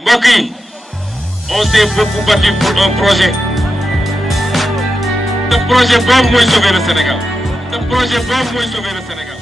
mbokk yi on s'est beaucoup battu pour un projet. Ce projet boobu mooy sauver le Sénégal. Ce projet boobu mooy sauver le Sénégal.